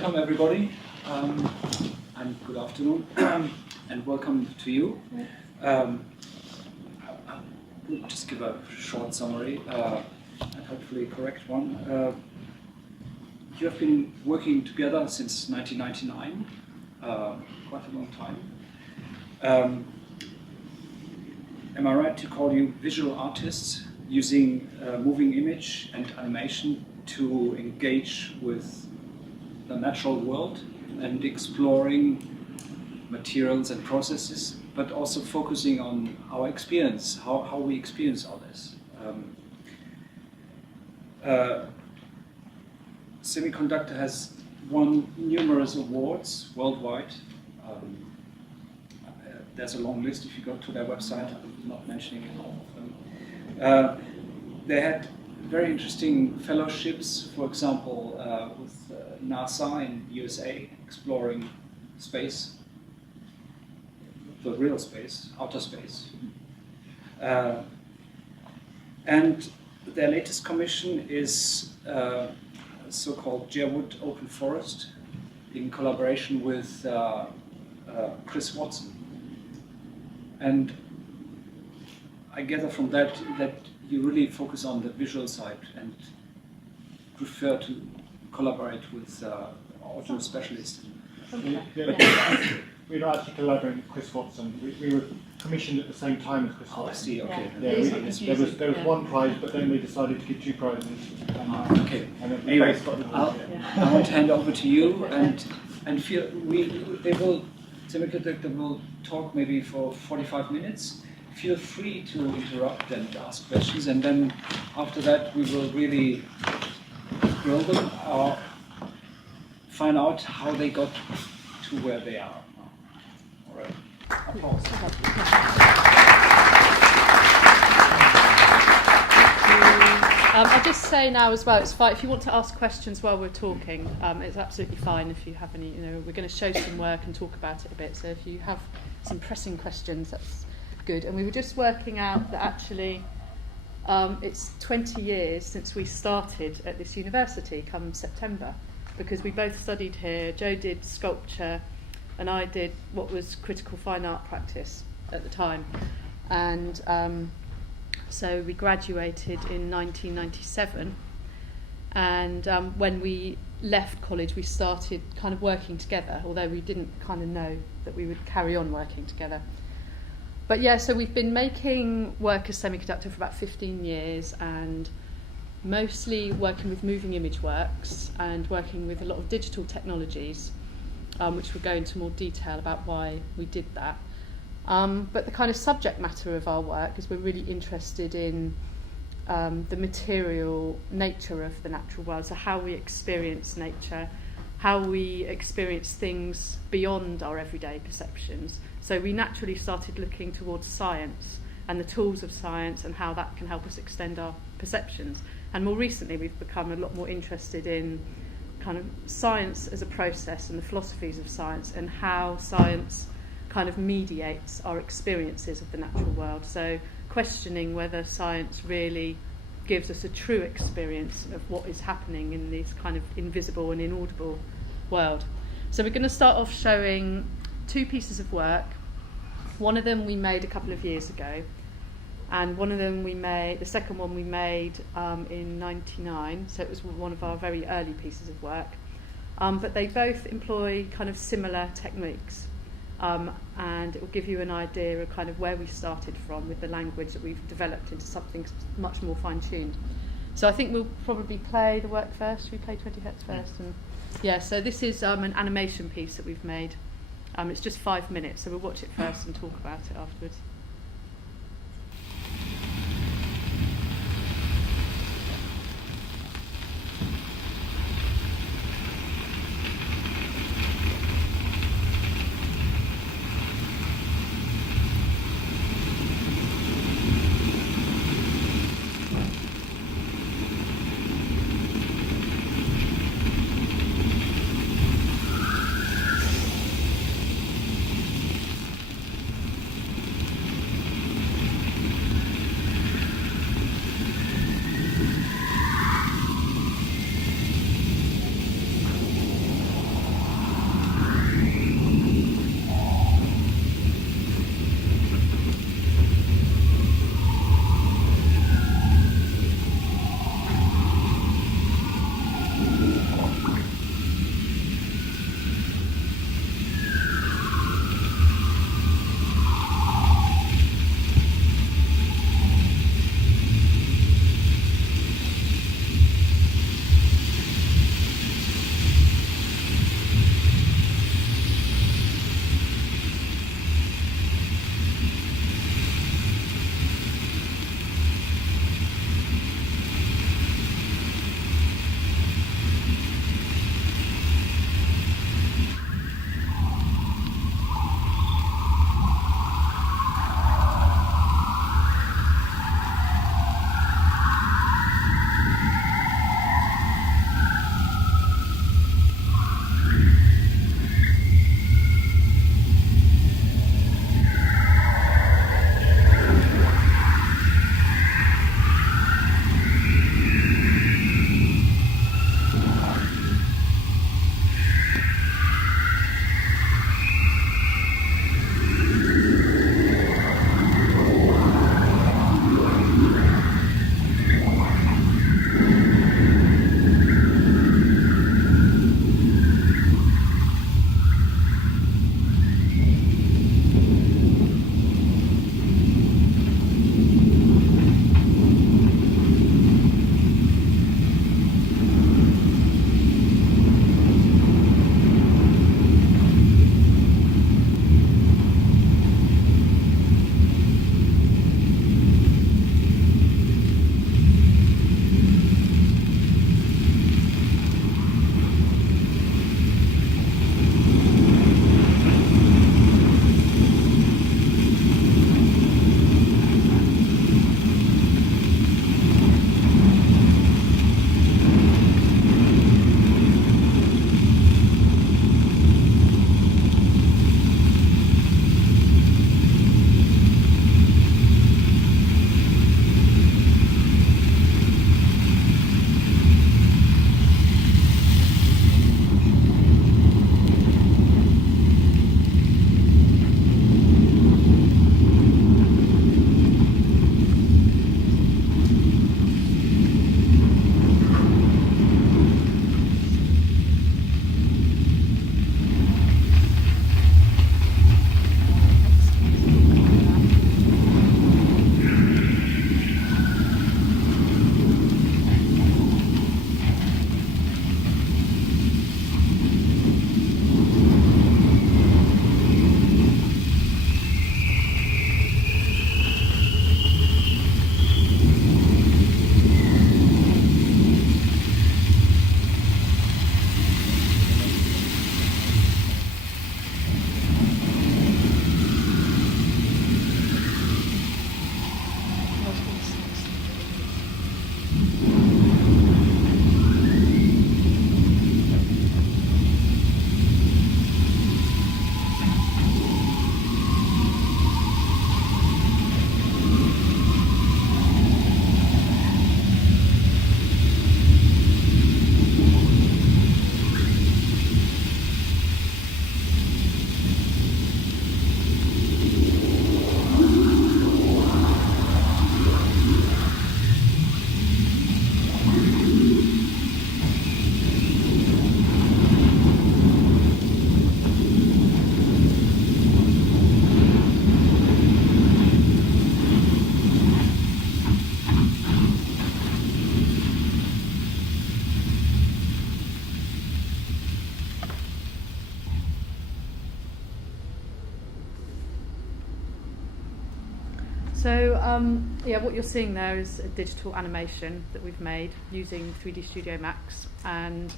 welcome everybody, and good afternoon, and welcome to you. I will just give a short summary, and hopefully a correct one. You have been working together since 1999, quite a long time. Am I right to call you visual artists using moving image and animation to engage with the natural world and exploring materials and processes, but also focusing on our experience, how we experience all this. Semiconductor has won numerous awards worldwide. There's a long list if you go to their website. I'm not mentioning all of them. They had very interesting fellowships, for example, with NASA in USA, exploring space, the real space, outer space. And their latest commission is so-called Gerhardt Open Forest in collaboration with Chris Watson. And I gather from that you really focus on the visual side and prefer to collaborate with audio specialists. We're not actually collaborating with Chris Watson. We were commissioned at the same time as Chris Watson. I see, okay. Yeah, there was one prize, but then we decided to give 2 prizes. Okay. Anyway, I want to hand over to you, and feel Semiconductor will talk maybe for 45 minutes. Feel free to interrupt and ask questions, and then after that we will really grill them or find out how they got to where they are. All right. Applause. I'll just say now as well, it's fine if you want to ask questions while we're talking. It's absolutely fine if you have any. We're going to show some work and talk about it a bit. So if you have some pressing questions, that's good. And we were just working out that actually it's 20 years since we started at this university come September, because we both studied here. Joe did sculpture and I did what was critical fine art practice at the time. And so we graduated in 1997, and when we left college we started kind of working together, although we didn't kind of know that we would carry on working together. But yeah, so we've been making work as Semiconductor for about 15 years, and mostly working with moving image works and working with a lot of digital technologies, which we'll go into more detail about why we did that. But the kind of subject matter of our work is we're really interested in the material nature of the natural world, so how we experience nature, how we experience things beyond our everyday perceptions. So we naturally started looking towards science and the tools of science and how that can help us extend our perceptions. And more recently we've become a lot more interested in kind of science as a process and the philosophies of science and how science kind of mediates our experiences of the natural world. So questioning whether science really gives us a true experience of what is happening in this kind of invisible and inaudible world. So we're going to start off showing 2 pieces of work. One of them we made a couple of years ago, and the second one we made in 99, so it was one of our very early pieces of work. But they both employ kind of similar techniques. And it will give you an idea of kind of where we started from with the language that we've developed into something much more fine-tuned. So I think we'll probably play the work first. Should we play 20 Hertz first? And yeah, so this is an animation piece that we've made. It's just 5 minutes, so we'll watch it first and talk about it afterwards. So what you're seeing there is a digital animation that we've made using 3D Studio Max, and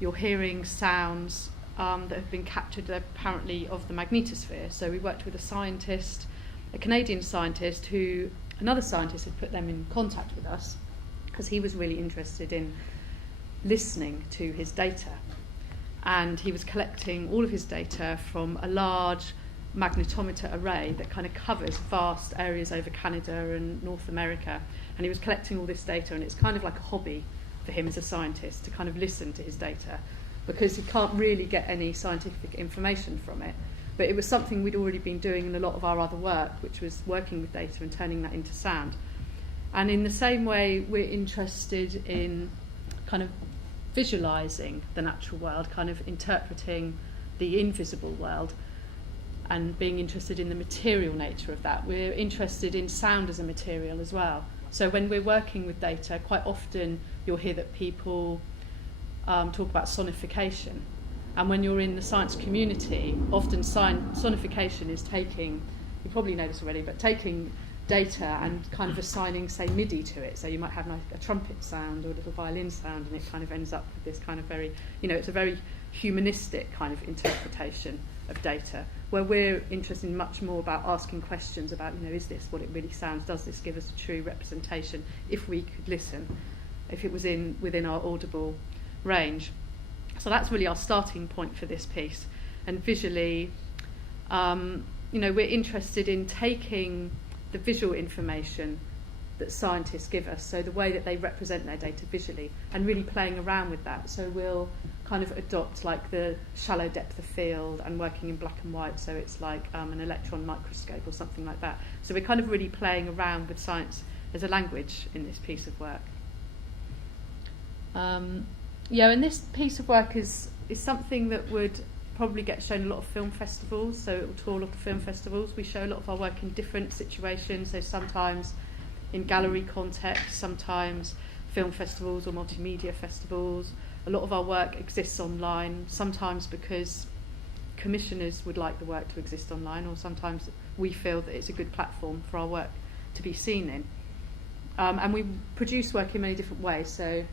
you're hearing sounds that have been captured apparently of the magnetosphere. So we worked with a scientist, a Canadian scientist, who another scientist had put them in contact with us because he was really interested in listening to his data. And he was collecting all of his data from a large magnetometer array that kind of covers vast areas over Canada and North America. And he was collecting all this data, and it's kind of like a hobby for him as a scientist to kind of listen to his data, because he can't really get any scientific information from it. But it was something we'd already been doing in a lot of our other work, which was working with data and turning that into sound. And in the same way, we're interested in kind of visualising the natural world, kind of interpreting the invisible world, and being interested in the material nature of that. We're interested in sound as a material as well. So when we're working with data, quite often you'll hear that people talk about sonification. And when you're in the science community, often sonification is taking, you probably know this already, but taking data and kind of assigning, say, MIDI to it. So you might have a trumpet sound or a little violin sound, and it kind of ends up with this kind of very, it's a very humanistic kind of interpretation of data, where we're interested in much more about asking questions about, is this what it really sounds? Does this give us a true representation if we could listen, if it was within our audible range? So that's really our starting point for this piece. And visually, we're interested in taking the visual information that scientists give us, so the way that they represent their data visually, and really playing around with that. So we'll kind of adopt like the shallow depth of field and working in black and white, so it's like an electron microscope or something like that. So we're kind of really playing around with science as a language in this piece of work. And this piece of work is something that would probably get shown a lot of film festivals, so it will tour a lot of film festivals. We show a lot of our work in different situations, so sometimes in gallery context, sometimes film festivals or multimedia festivals. A lot of our work exists online, sometimes because commissioners would like the work to exist online, or sometimes we feel that it's a good platform for our work to be seen in. And we produce work in many different ways, so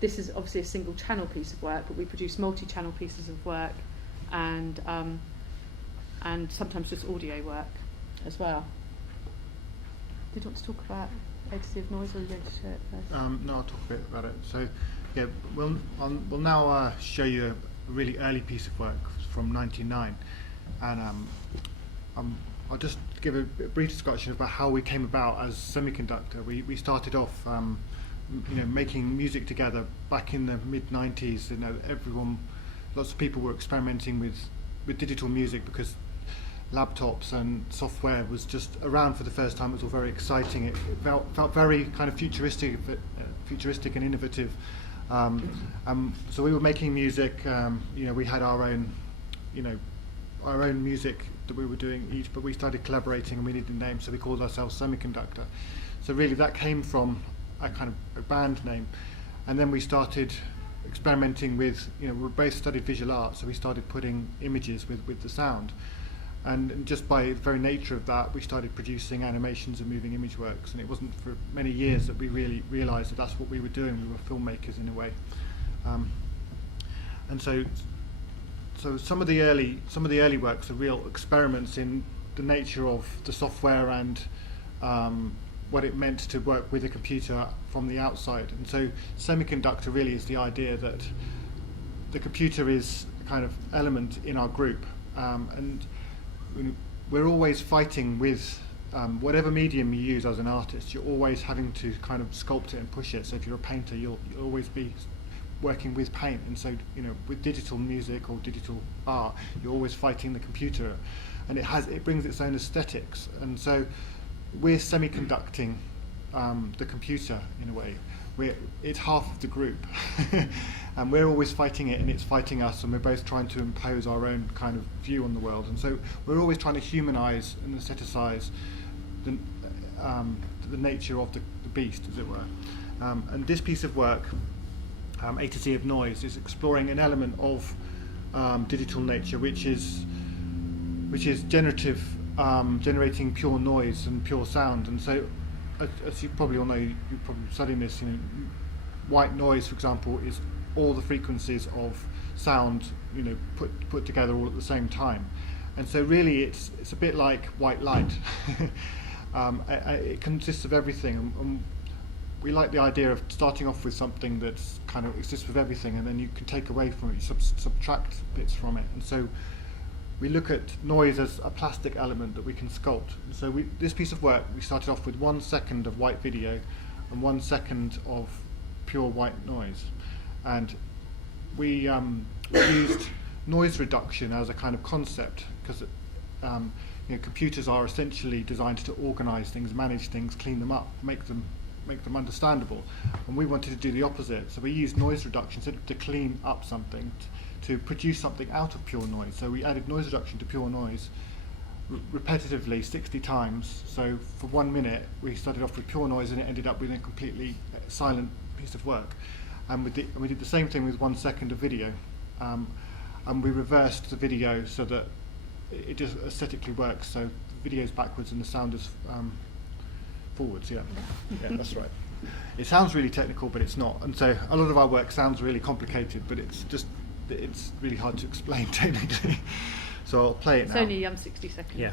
this is obviously a single channel piece of work, but we produce multi-channel pieces of work, and sometimes just audio work as well. Did you want to talk about agency of noise, or are you going to share it first? No, I'll talk a bit about it. So, we'll now show you a really early piece of work from '99, and I'll just give a brief discussion about how we came about as Semiconductor. We started off, making music together back in the mid '90s. Lots of people were experimenting with digital music because laptops and software was just around for the first time. It was all very exciting. It felt very kind of futuristic and innovative. So we were making music. We had our own music that we were doing each, but we started collaborating and we needed a name, so we called ourselves Semiconductor. So really that came from a kind of a band name, and then we started experimenting with, we both studied visual art, so we started putting images with the sound. And just by the very nature of that, we started producing animations and moving image works. And it wasn't for many years that we really realised that that's what we were doing. We were filmmakers in a way. And so some of the early works are real experiments in the nature of the software and what it meant to work with a computer from the outside. And so Semiconductor really is the idea that the computer is a kind of element in our group, and we're always fighting with whatever medium you use as an artist. You're always having to kind of sculpt it and push it. So if you're a painter, you'll always be working with paint. And so with digital music or digital art, you're always fighting the computer, and it brings its own aesthetics. And so we're semiconducting the computer in a way. It's half of the group, and we're always fighting it, and it's fighting us, and we're both trying to impose our own kind of view on the world. And so we're always trying to humanise and aestheticize the nature of the beast, as it were. And this piece of work, A to Z of Noise, is exploring an element of digital nature, which is generative generating pure noise and pure sound. And so, as you probably all know, you're probably studying this, white noise, for example, is all the frequencies of sound, put together all at the same time. And so really it's a bit like white light. It consists of everything, and we like the idea of starting off with something that's kind of exists with everything, and then you can take away from it, you subtract bits from it. And so we look at noise as a plastic element that we can sculpt. And so this piece of work, we started off with 1 second of white video and 1 second of pure white noise. And we used noise reduction as a kind of concept, because computers are essentially designed to organize things, manage things, clean them up, make them understandable. And we wanted to do the opposite. So we used noise reduction to clean up something, to produce something out of pure noise. So we added noise reduction to pure noise repetitively 60 times. So for 1 minute, we started off with pure noise, and it ended up with a completely silent piece of work. And we did the same thing with 1 second of video. And we reversed the video so that it just aesthetically works. So the video's backwards and the sound is forwards. Yeah, that's right. It sounds really technical, but it's not. And so a lot of our work sounds really complicated, but it's really hard to explain technically. So I'll play it now. It's only 60 seconds. Yeah.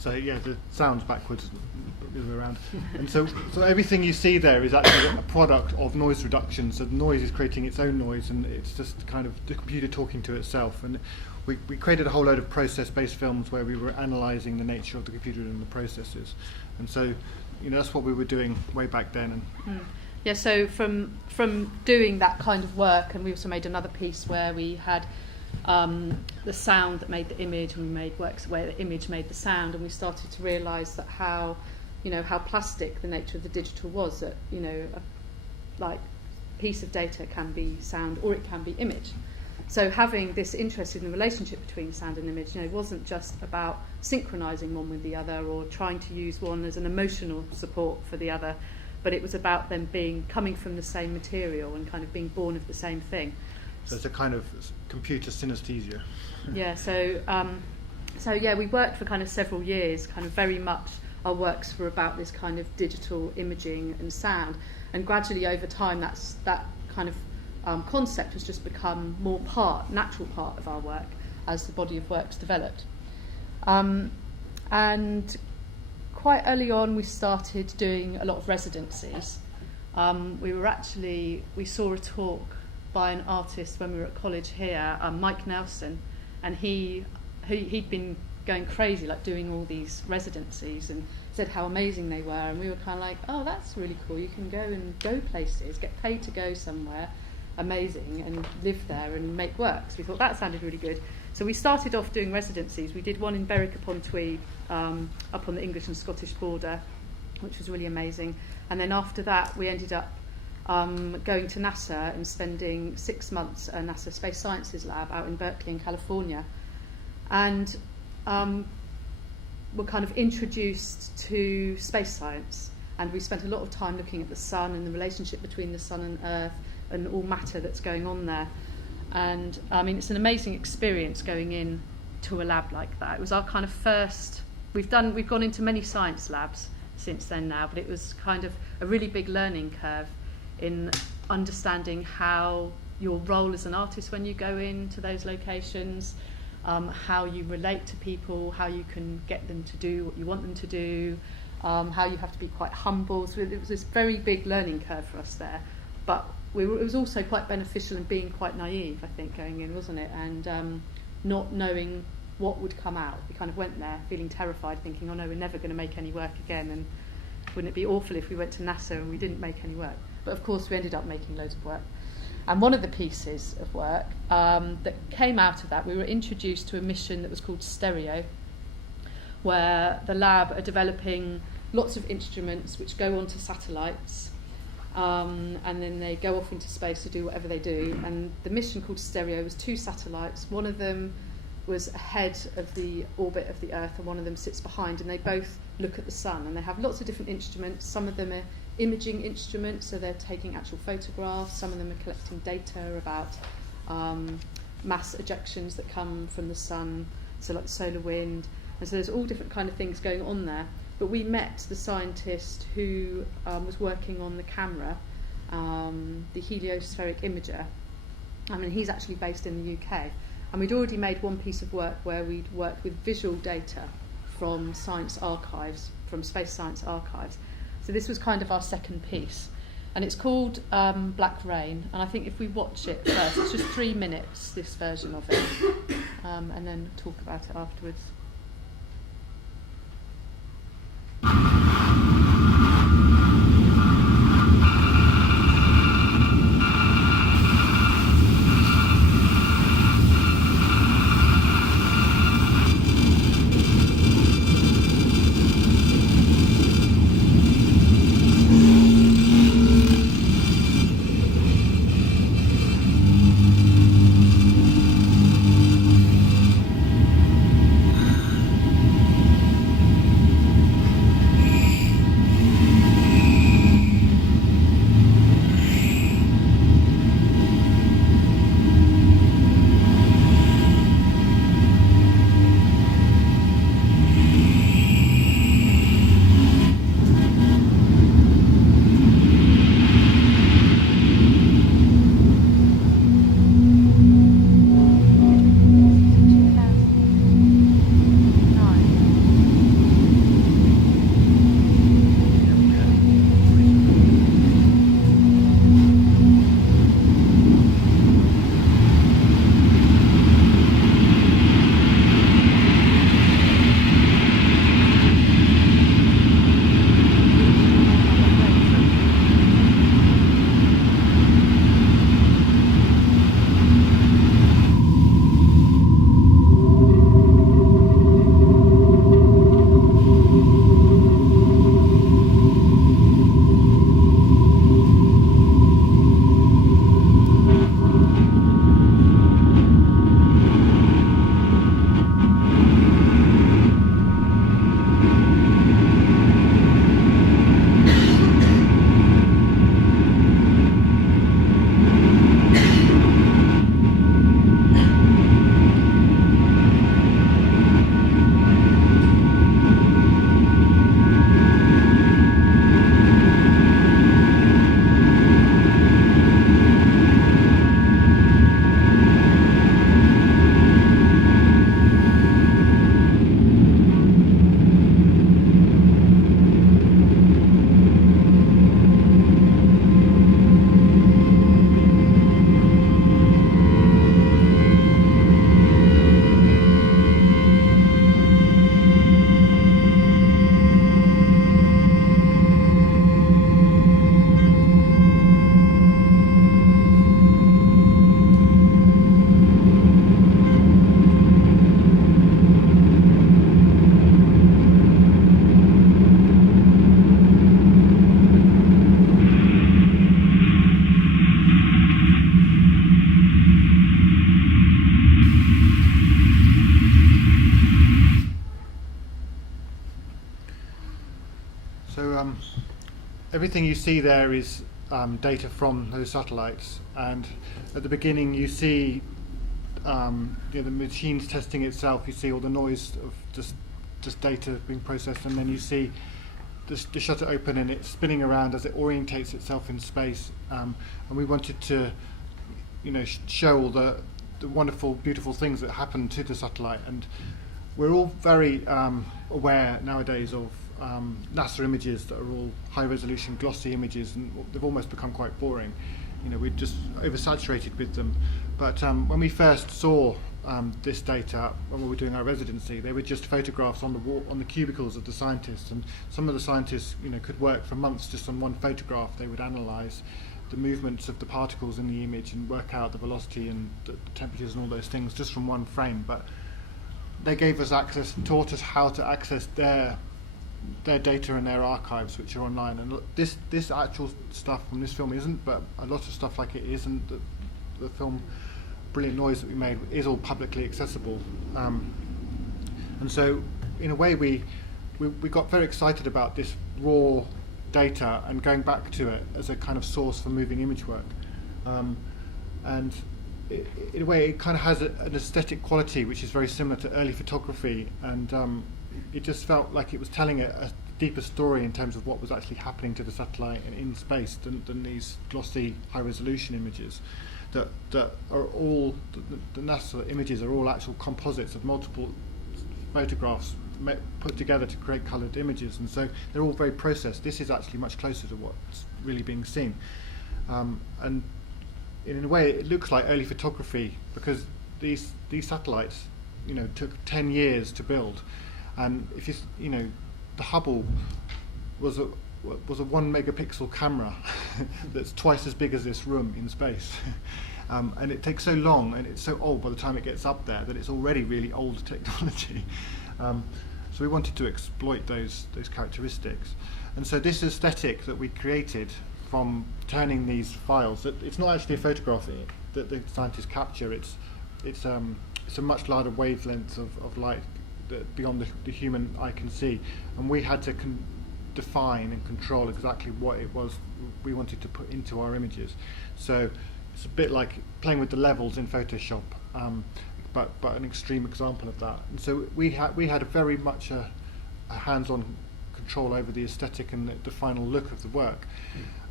So yeah, the sound's backwards, the other way around. And so everything you see there is actually a product of noise reduction. So the noise is creating its own noise, and it's just kind of the computer talking to itself. And we created a whole load of process-based films where we were analysing the nature of the computer and the processes. And so, that's what we were doing way back then. And yeah, so from doing that kind of work, and we also made another piece where we had the sound that made the image, and we made works where the image made the sound, and we started to realise that how plastic the nature of the digital was, that a piece of data can be sound or it can be image. So having this interest in the relationship between sound and image, wasn't just about synchronising one with the other or trying to use one as an emotional support for the other, but it was about them coming from the same material and kind of being born of the same thing. So it's a kind of computer synesthesia. Yeah, so we worked for kind of several years, kind of very much our works were about this kind of digital imaging and sound, and gradually over time that kind of concept has just become more natural part of our work as the body of works developed. And quite early on we started doing a lot of residencies. We saw a talk by an artist when we were at college here, Mike Nelson, and he'd been going crazy, like doing all these residencies, and said how amazing they were, and we were kind of like, oh, that's really cool, you can go places, get paid to go somewhere amazing and live there and make works. We thought that sounded really good, so we started off doing residencies. We did one in Berwick-upon-Tweed, up on the English and Scottish border, which was really amazing, and then after that we ended up going to NASA and spending 6 months at NASA Space Sciences Lab out in Berkeley in California, and were kind of introduced to space science, and we spent a lot of time looking at the sun and the relationship between the sun and Earth and all matter that's going on there. And I mean, it's an amazing experience going in to a lab like that. It was our kind of first. We've gone into many science labs since then now, but it was kind of a really big learning curve in understanding how your role as an artist when you go into those locations, how you relate to people, how you can get them to do what you want them to do, how you have to be quite humble. So it was this very big learning curve for us there. But it was also quite beneficial in being quite naive, I think, going in, wasn't it? And not knowing what would come out. We kind of went there feeling terrified, thinking, oh no, we're never going to make any work again, and wouldn't it be awful if we went to NASA and we didn't make any work? But of course we ended up making loads of work. And one of the pieces of work that came out of that, we were introduced to a mission that was called Stereo, where the lab are developing lots of instruments which go onto satellites, and then they go off into space to do whatever they do. And the mission called Stereo was 2 satellites. One of them was ahead of the orbit of the Earth, and one of them sits behind, and they both look at the sun, and they have lots of different instruments. Some of them are imaging instruments, so they're taking actual photographs. Some of them are collecting data about mass ejections that come from the sun, so like the solar wind. And so there's all different kind of things going on there. But we met the scientist who was working on the camera, the heliospheric imager. I mean, he's actually based in the UK. And we'd already made one piece of work where we'd worked with visual data from science archives, from space science archives. So this was kind of our second piece. And it's called Black Rain. And I think if we watch it first, it's just 3 minutes, this version of it, and then talk about it afterwards. Everything you see there is data from those satellites, and at the beginning you see the machine's testing itself. You see all the noise of just data being processed, and then you see the shutter open and it's spinning around as it orientates itself in space. And we wanted to, show all the wonderful, beautiful things that happen to the satellite. And we're all very aware nowadays of NASA images that are all high-resolution, glossy images, and they've almost become quite boring. We're just oversaturated with them. But when we first saw this data when we were doing our residency, they were just photographs on the wall, on the cubicles of the scientists, and some of the scientists, could work for months just on one photograph. They would analyse the movements of the particles in the image and work out the velocity and the temperatures and all those things just from one frame. But they gave us access and taught us how to access their data and their archives, which are online. And this actual stuff from this film isn't, but a lot of stuff like it is, and the film Brilliant Noise that we made is all publicly accessible. And so in a way we got very excited about this raw data and going back to it as a kind of source for moving image work. And in a way it kind of has an aesthetic quality which is very similar to early photography, and it just felt like it was telling a deeper story in terms of what was actually happening to the satellite and in space than these glossy high-resolution images that are all, the NASA images are all actual composites of multiple photographs put together to create coloured images, and so they're all very processed. This is actually much closer to what's really being seen, and in a way it looks like early photography, because these satellites took 10 years to build, and if the Hubble was a 1 megapixel camera that's twice as big as this room in space. And it takes so long and it's so old by the time it gets up there that it's already really old technology. So we wanted to exploit those characteristics. And so this aesthetic that we created from turning these files, it's not actually a photograph that the scientists capture, it's a much larger wavelength of light that beyond the human eye can see. And we had to define and control exactly what it was we wanted to put into our images. So it's a bit like playing with the levels in Photoshop, but an extreme example of that. And so we had a very much a hands-on control over the aesthetic and the final look of the work.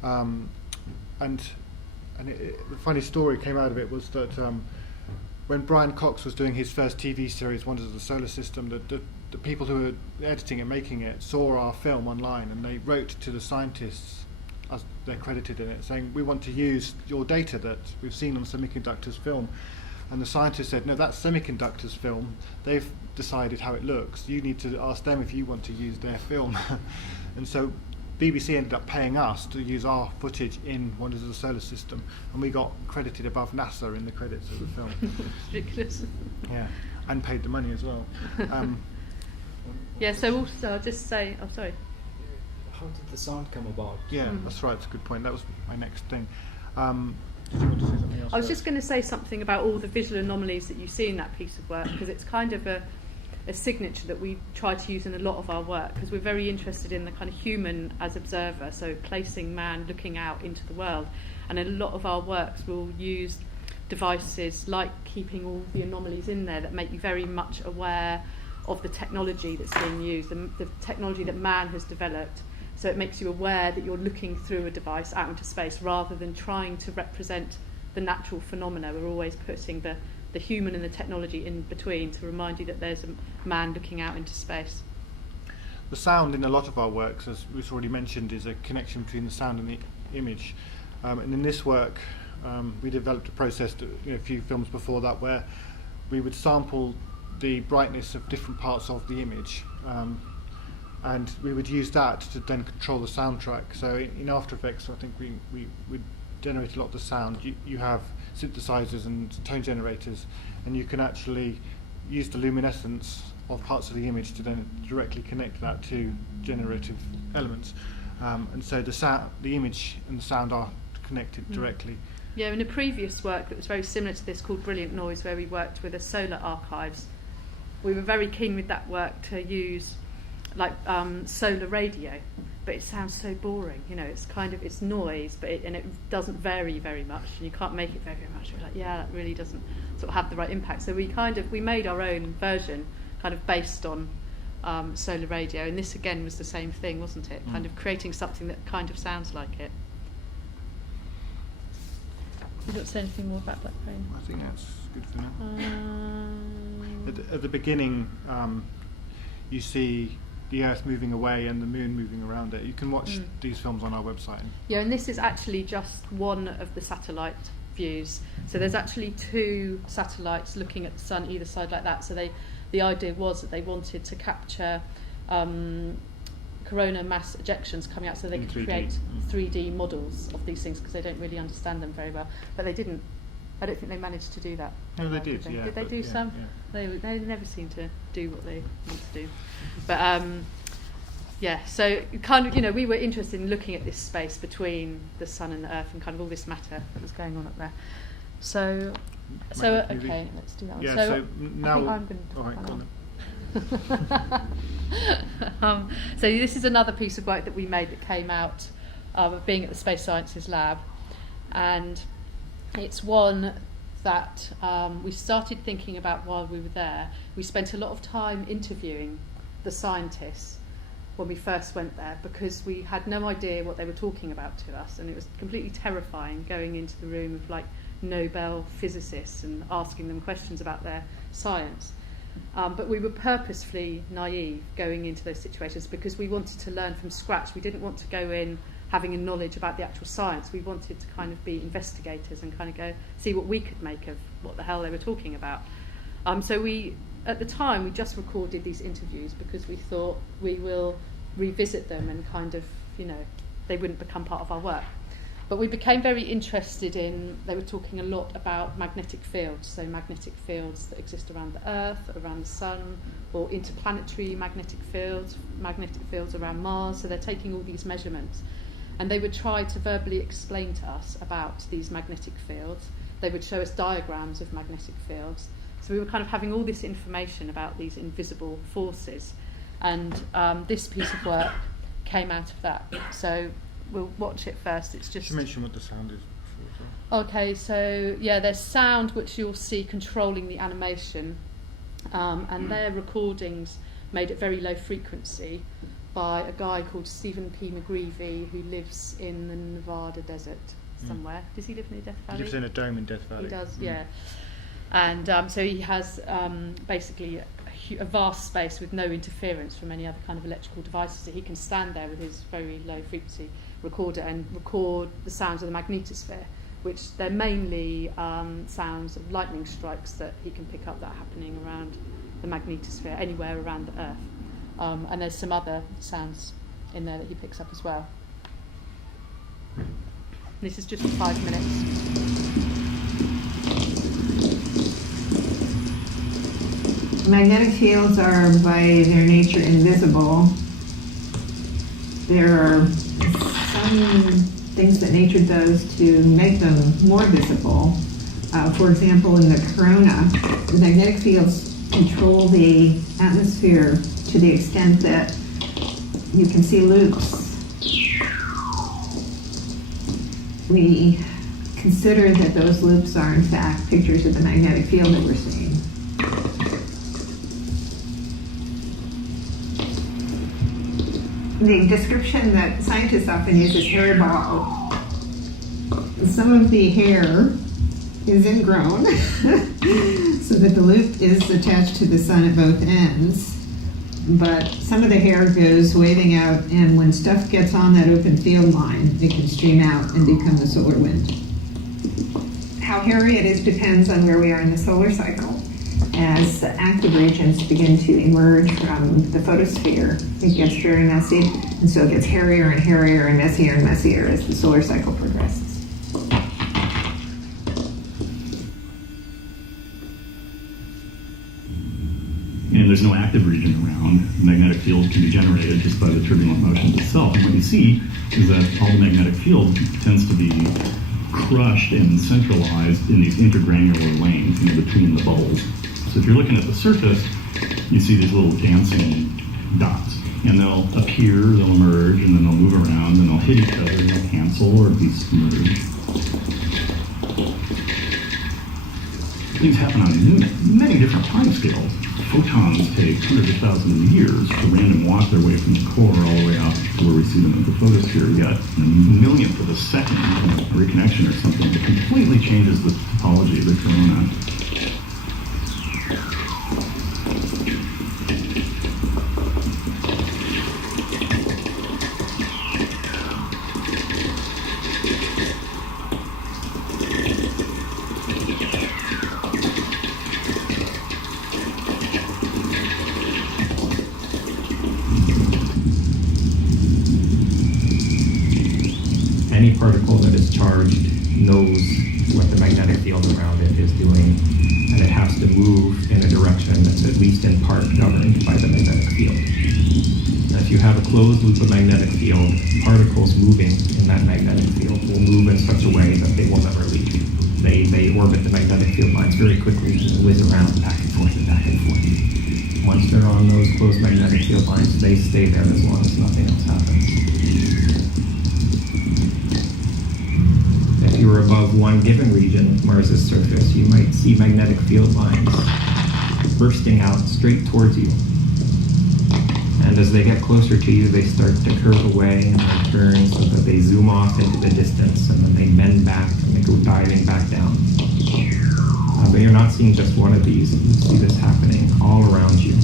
And the funny story came out of it was that when Brian Cox was doing his first TV series, Wonders of the Solar System, the people who were editing and making it saw our film online, and they wrote to the scientists, as they're credited in it, saying, we want to use your data that we've seen on Semiconductor's film. And the scientists said, no, that's Semiconductor's film. They've decided how it looks. You need to ask them if you want to use their film. And so BBC ended up paying us to use our footage in Wonders of the Solar System, and we got credited above NASA in the credits of the film. It's ridiculous. Yeah, and paid the money as well. Yeah, so also I'll just say, oh sorry. How did the sound come about? Yeah, that's right, it's a good point. That was my next thing. Did you want to say something else? I was just going to say something about all the visual anomalies that you see in that piece of work, because it's kind of a signature that we try to use in a lot of our work, because we're very interested in the kind of human as observer, so placing man looking out into the world. And a lot of our works will use devices like keeping all the anomalies in there that make you very much aware of the technology that's being used, the technology that man has developed. So it makes you aware that you're looking through a device out into space rather than trying to represent the natural phenomena. We're always putting the human and the technology in between to remind you that there's a man looking out into space. The sound in a lot of our works, as Ruth already mentioned, is a connection between the sound and the image. And in this work, we developed a process a few films before that where we would sample the brightness of different parts of the image, and we would use that to then control the soundtrack. So in After Effects, I think we would generate a lot of the sound. You have synthesizers and tone generators, and you can actually use the luminescence of parts of the image to then directly connect that to generative elements. And so the image and the sound are connected directly. Yeah, in a previous work that was very similar to this called Brilliant Noise, where we worked with a solar archives, we were very keen with that work to use solar radio. but it sounds so boring. You know, it's noise, but it doesn't vary very much, and you can't make it very, very much. We're like, yeah, that really doesn't sort of have the right impact. So we made our own version, kind of based on solar radio, and this again was the same thing, wasn't it? Kind of creating something that kind of sounds like it. You don't say anything more about that, Crane? I think that's good for now. At the beginning, you see the Earth moving away and the Moon moving around it. You can watch these films on our website. Yeah, and this is actually just one of the satellite views. So there's actually 2 satellites looking at the Sun either side like that. So the idea was that they wanted to capture corona mass ejections coming out, so they could 3D. create 3D models of these things, because they don't really understand them very well. But they didn't. I don't think they managed to do that. No, they did. Yeah, Did they do some? Yeah. They never seem to do what they want to do. But yeah, so kind of, you know, we were interested in looking at this space between the Sun and the Earth and kind of all this matter that was going on up there. So okay, let's do that one. Yeah, so now I think I'm going to go on. So this is another piece of work that we made that came out of being at the Space Sciences Lab, and it's one that we started thinking about while we were there. We spent a lot of time interviewing the scientists when we first went there, because we had no idea what they were talking about to us, and it was completely terrifying going into the room of like Nobel physicists and asking them questions about their science. But we were purposefully naive going into those situations, because we wanted to learn from scratch. We didn't want to go in having a knowledge about the actual science. We wanted to kind of be investigators and kind of go see what we could make of what the hell they were talking about. So at the time, we just recorded these interviews because we thought we will revisit them and kind of, you know, they wouldn't become part of our work. But we became very interested they were talking a lot about magnetic fields, so magnetic fields that exist around the Earth, around the Sun, or interplanetary magnetic fields around Mars. So they're taking all these measurements, and they would try to verbally explain to us about these magnetic fields. They would show us diagrams of magnetic fields. So we were kind of having all this information about these invisible forces, and this piece of work came out of that. So we'll watch it first. It's just. You mention what the sound is. Okay, so yeah, there's sound which you'll see controlling the animation, and they're recordings made at very low frequency by a guy called Stephen P. McGreevy, who lives in the Nevada desert somewhere. Does he live near Death Valley? He lives in a dome in Death Valley. He does, yeah. And so he has basically a vast space with no interference from any other kind of electrical devices. So he can stand there with his very low frequency recorder and record the sounds of the magnetosphere, which they're mainly sounds of lightning strikes that he can pick up that are happening around the magnetosphere, anywhere around the Earth. And there's some other sounds in there that he picks up as well. This is just for 5 minutes. Magnetic fields are by their nature invisible. There are some things that nature does to make them more visible. For example, in the corona, the magnetic fields control the atmosphere to the extent that you can see loops. We consider that those loops are in fact pictures of the magnetic field that we're seeing. The description that scientists often use is hairball. Some of the hair is ingrown so that the loop is attached to the sun at both ends, but some of the hair goes waving out, and when stuff gets on that open field line, it can stream out and become the solar wind. How hairy it is depends on where we are in the solar cycle. As active regions begin to emerge from the photosphere, it gets very messy, and so it gets hairier and hairier and messier as the solar cycle progresses. And there's no active region around. Magnetic fields can be generated just by the turbulent motions itself. And what you see is that all the magnetic field tends to be crushed and centralized in these intergranular lanes between the bubbles. So if you're looking at the surface, you see these little dancing dots. And they'll appear, they'll emerge, and then they'll move around, and they'll hit each other, and they'll cancel or be submerged. Things happen on many different time scales. Photons take hundreds of thousands of years to random walk their way from the core all the way out to where we see them at the photosphere. You got a millionth of a second reconnection or something that completely changes the topology of the corona. Any particle that is charged knows what the magnetic field around it is doing, and it has to move in a direction that's at least in part governed by the magnetic field. And if you have a closed loop of magnetic field, particles moving in that magnetic field will move in such a way that they will never leave. They orbit the magnetic field lines very quickly and whiz around back and forth and back and forth. Once they're on those closed magnetic field lines, they stay there as long as nothing else happens. If you were above one given region of Mars's surface, you might see magnetic field lines bursting out straight towards you. And as they get closer to you, they start to curve away and they turn so that they zoom off into the distance, and then they bend back and they go diving back down. But you're not seeing just one of these. You see this happening all around you.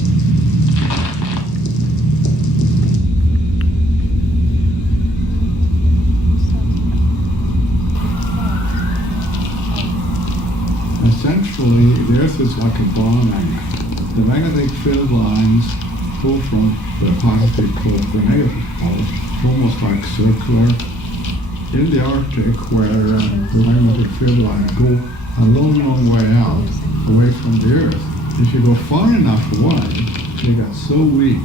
Essentially, the Earth is like a bar magnet. The magnetic field lines go from the positive pole to the negative pole, almost like circular. In the Arctic, where the magnetic field lines go a long, long way out, away from the Earth, if you go far enough away, they get so weak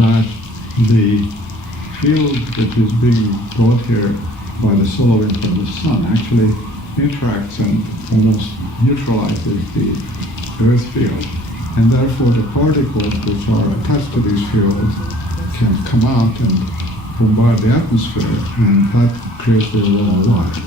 that the field that is being brought here by the solar wind from the sun actually interacts and almost neutralizes the Earth field. And therefore the particles which are attached to these fields can come out and bombard the atmosphere, and that creates the aurora light.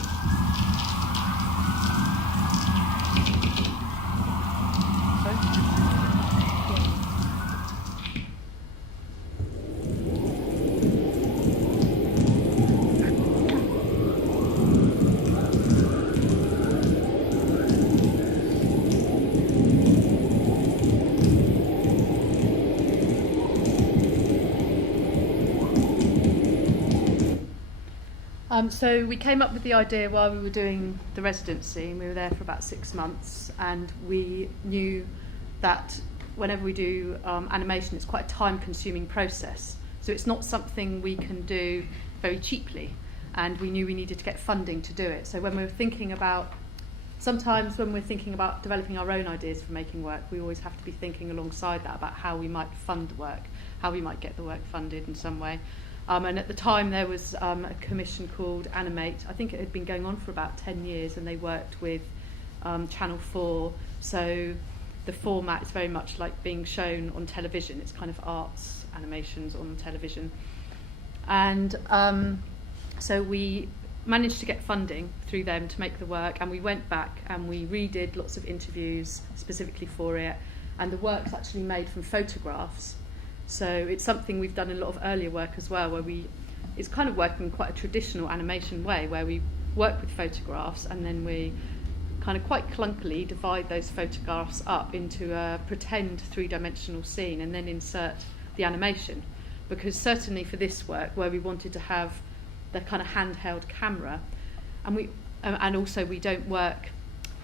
So we came up with the idea while we were doing the residency, and we were there for about 6 months, and we knew that whenever we do animation, it's quite a time-consuming process. So it's not something we can do very cheaply, and we knew we needed to get funding to do it. So when we were thinking about, sometimes when we're thinking about developing our own ideas for making work, we always have to be thinking alongside that about how we might fund the work, how we might get the work funded in some way. And at the time there was a commission called Animate. I think it had been going on for about 10 years, and they worked with Channel 4. So the format is very much like being shown on television. It's kind of arts animations on television. And so we managed to get funding through them to make the work, and we went back and we redid lots of interviews specifically for it. And the work's actually made from photographs. So it's something we've done in a lot of earlier work as well, where it's kind of working in quite a traditional animation way, where we work with photographs and then we kind of quite clunkily divide those photographs up into a pretend three-dimensional scene and then insert the animation. Because certainly for this work, where we wanted to have the kind of handheld camera, and also we don't work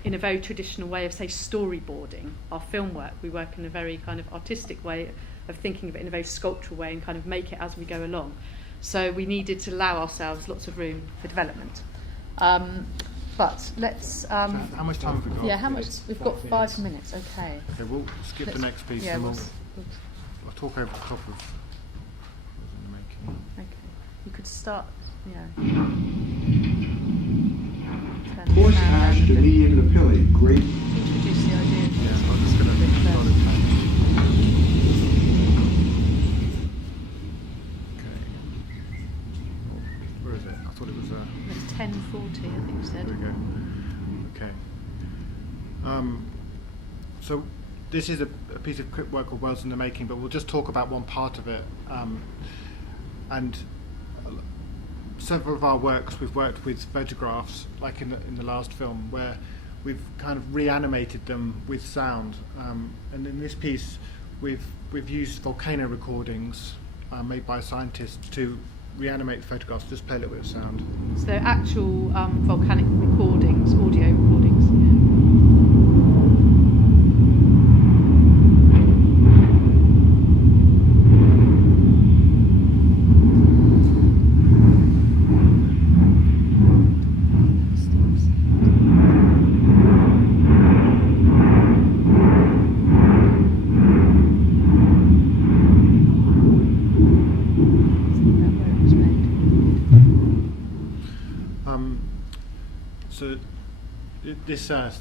in a very traditional way of, say, storyboarding our film work. We work in a very kind of artistic way of thinking of it in a very sculptural way and kind of make it as we go along. So we needed to allow ourselves lots of room for development. But let's... So how much time have we got? Yeah, how much? We've got 5 minutes, okay. Okay, we'll skip the next piece, Yeah, and we'll I'll talk over the top of what's in the making. okay. You could start, yeah. Horse ash to medium lapilli, great. Introduce the idea. Yeah, I'm just going to So this is a piece of work called Worlds in the Making, but we'll just talk about one part of it. And several of our works, we've worked with photographs, like in the last film, where we've kind of reanimated them with sound. And in this piece, we've used volcano recordings made by scientists to reanimate photographs. Just play a little bit of sound. So they're actual volcanic recordings, audio recordings. So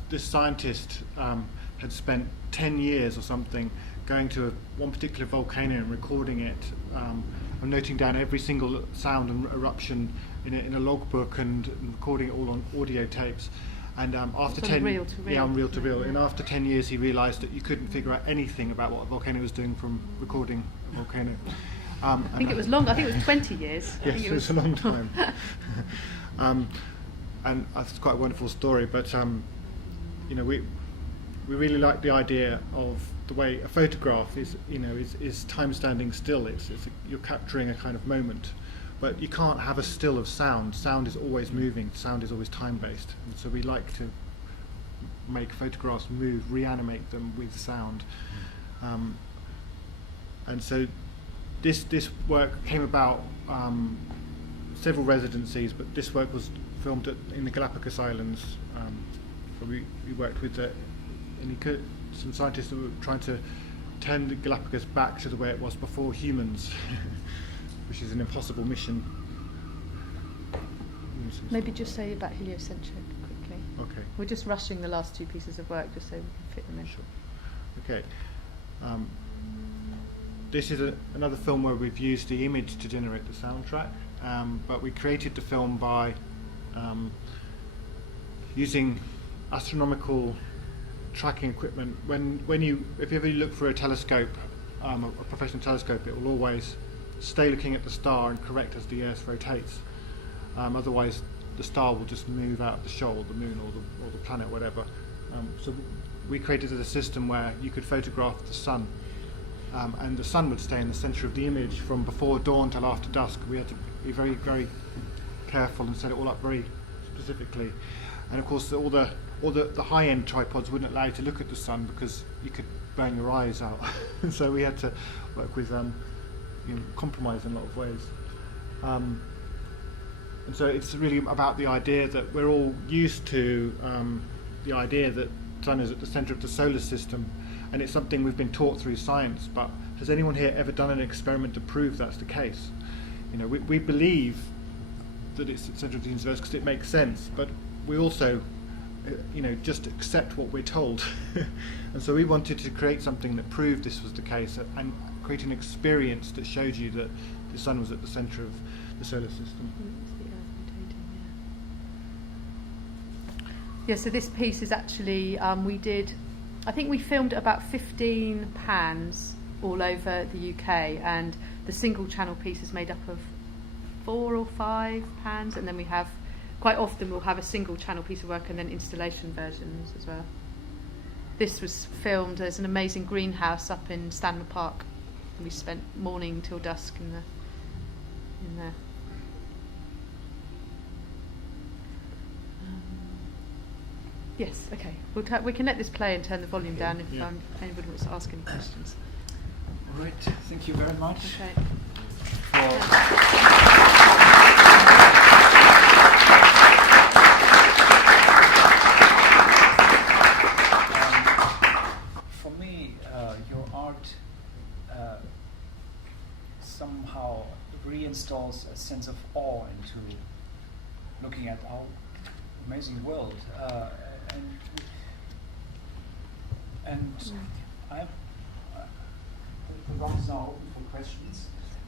this scientist had spent 10 years or something going to one particular volcano and recording it, and noting down every single sound and eruption in a logbook and recording it all on audio tapes. And after 10 reel to reel. Yeah, on reel to reel. And after 10 years, he realised that you couldn't figure out anything about what a volcano was doing from recording a volcano. I think it was long. I think it was 20 years. Yes, it was a long time. And it's quite a wonderful story. But we really like the idea of the way a photograph is time standing still. You're capturing a kind of moment, but you can't have a still of sound. Sound is always moving. Sound is always time based. And so we like to make photographs move, reanimate them with sound. And so this work came about several residencies, but this work was filmed in the Galapagos Islands. So we worked with some scientists that were trying to turn the Galapagos back to the way it was before humans, which is an impossible mission. Maybe just say about heliocentric quickly. Okay. We're just rushing the last two pieces of work just so we can fit them in. Sure. Okay. This is another film where we've used the image to generate the soundtrack, but we created the film by using astronomical tracking equipment. If you ever look for a telescope, a professional telescope, it will always stay looking at the star and correct as the Earth rotates. Otherwise, the star will just move out of the shoal, the moon or the planet, whatever. So we created a system where you could photograph the sun, and the sun would stay in the centre of the image from before dawn till after dusk. We had to be very, very careful and set it all up very specifically. And of course, all the high-end tripods wouldn't allow you to look at the sun because you could burn your eyes out. So we had to work with compromise in a lot of ways. And so it's really about the idea that we're all used to the idea that the sun is at the centre of the solar system, and it's something we've been taught through science. But has anyone here ever done an experiment to prove that's the case? We believe that it's at the centre of the universe because it makes sense, but we also just accept what we're told. And so we wanted to create something that proved this was the case and create an experience that showed you that the sun was at the centre of the solar system. Yeah, so this piece is actually, I think we filmed about 15 pans all over the UK, and the single channel piece is made up of 4 or 5 pans, and then we have, quite often we'll have a single channel piece of work and then installation versions as well. This was filmed as an amazing greenhouse up in Stanmer Park, and we spent morning till dusk in there. Yes, okay. We can let this play and turn the volume down if anybody wants to ask any questions. All right, thank you very much. Okay. For me, your art somehow reinstalls a sense of awe into looking at our amazing world. And the room is now open for questions.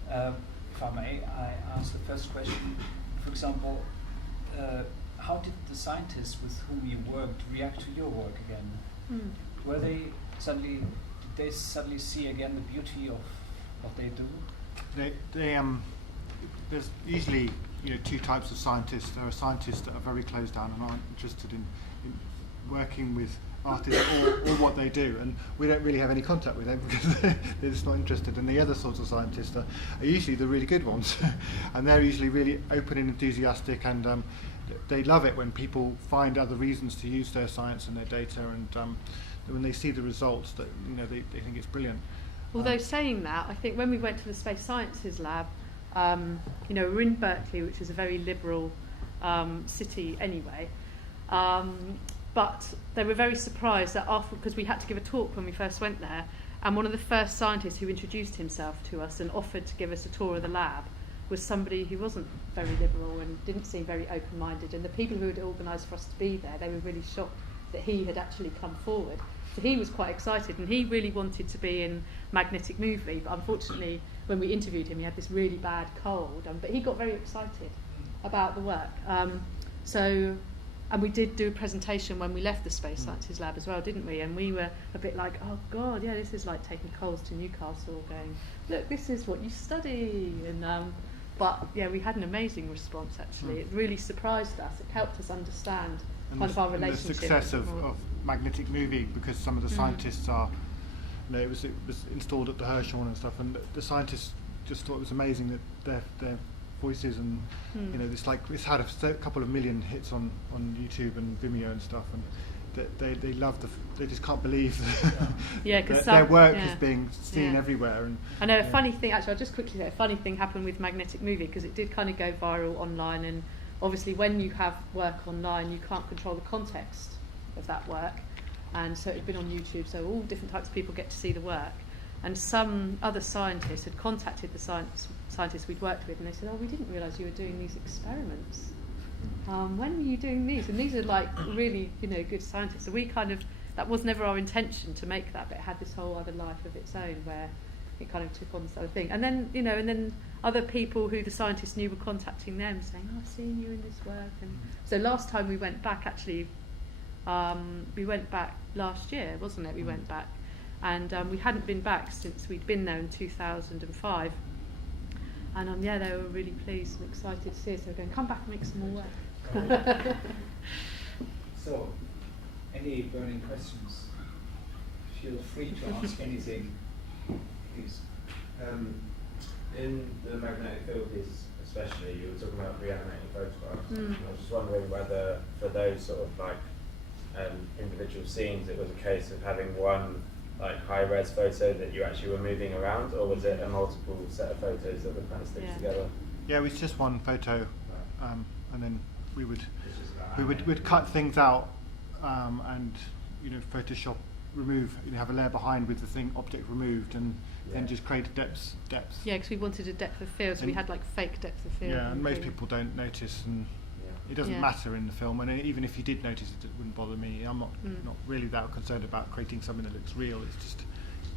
If I may, I ask the first question. For example, how did the scientists with whom you worked react to your work again? Were they suddenly? Did they suddenly see again the beauty of what they do? There's usually two types of scientists. There are scientists that are very closed down and aren't interested in working with artists or what they do, and we don't really have any contact with them because they're just not interested. And the other sorts of scientists are usually the really good ones, and they're usually really open and enthusiastic, and they love it when people find other reasons to use their science and their data, and when they see the results, that they think it's brilliant. Although saying that, I think when we went to the Space Sciences Lab, we're in Berkeley, which is a very liberal city anyway, but they were very surprised that because we had to give a talk when we first went there, and one of the first scientists who introduced himself to us and offered to give us a tour of the lab was somebody who wasn't very liberal and didn't seem very open-minded, and the people who had organised for us to be there, they were really shocked that he had actually come forward. So he was quite excited, and he really wanted to be in magnetic movie, but unfortunately when we interviewed him he had this really bad cold, but he got very excited about the work. And we did do a presentation when we left the Space Sciences Lab as well, didn't we? And we were a bit like, oh God, yeah, this is like taking coals to Newcastle, going, look, this is what you study. And but yeah, we had an amazing response actually. It really surprised us. It helped us understand kind of our relationship. And the success of magnetic movie, because some of the scientists are, it was installed at the Herschel and stuff, and the scientists just thought it was amazing that their voices and it's had a couple of million hits on YouTube and Vimeo and stuff, and they love they just can't believe that their work is being seen everywhere. And I know a funny thing, actually I'll just quickly say a funny thing happened with magnetic movie, because it did kind of go viral online, and obviously when you have work online you can't control the context of that work, and so it had been on YouTube, so all different types of people get to see the work. And some other scientists had contacted the scientists we'd worked with, and they said, oh, we didn't realise you were doing these experiments. When were you doing these? And these are like really, good scientists. So we that was never our intention to make that, but it had this whole other life of its own where it kind of took on this other thing. And then, and then other people who the scientists knew were contacting them saying, oh, I've seen you in this work. And so last time we went back, actually, we went back last year, wasn't it? We went back. And we hadn't been back since we'd been there in 2005. And they were really pleased and excited to see us. They were going, come back and make some more work. So, any burning questions? Feel free to ask anything, please. In the magnetic field piece especially, you were talking about reanimating photographs. I was just wondering whether for those sort of individual scenes it was a case of having one high-res photo that you actually were moving around, or was it a multiple set of photos that would kind of stick together? Yeah, it was just one photo, and then we'd cut things out, and Photoshop remove, have a layer behind with the object removed, and then just create depth. Yeah, because we wanted a depth of field, so we had fake depth of field. Yeah, and most people don't notice, and it doesn't matter in the film, and even if you did notice it wouldn't bother me. I'm not really that concerned about creating something that looks real. It's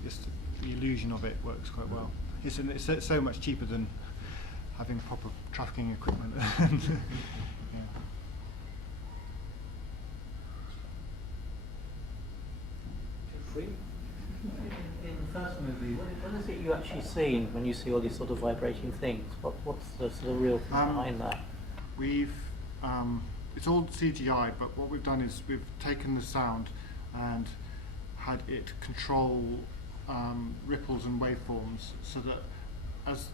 just the illusion of it works quite well. It's so much cheaper than having proper trafficking equipment. Free? In the first movie, what is it you actually see when you see all these sort of vibrating things? What's the sort of real thing behind that? It's all CGI, but what we've done is we've taken the sound and had it control ripples and waveforms, so that as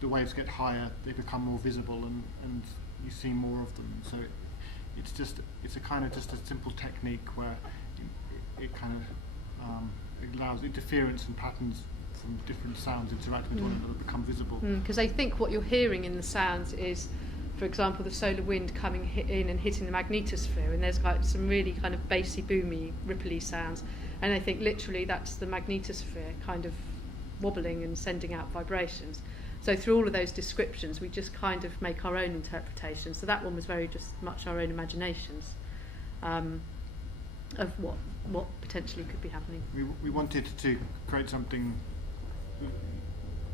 the waves get higher, they become more visible, and you see more of them. So it's a kind of just a simple technique where it kind of it allows interference and patterns from different sounds interacting with one another become visible. Because I think what you're hearing in the sounds is, for example, the solar wind coming in and hitting the magnetosphere, and there's some really kind of bassy, boomy, ripply sounds, and I think literally that's the magnetosphere kind of wobbling and sending out vibrations. So through all of those descriptions, we just kind of make our own interpretations. So that one was very just much our own imaginations of what potentially could be happening. We wanted to create something.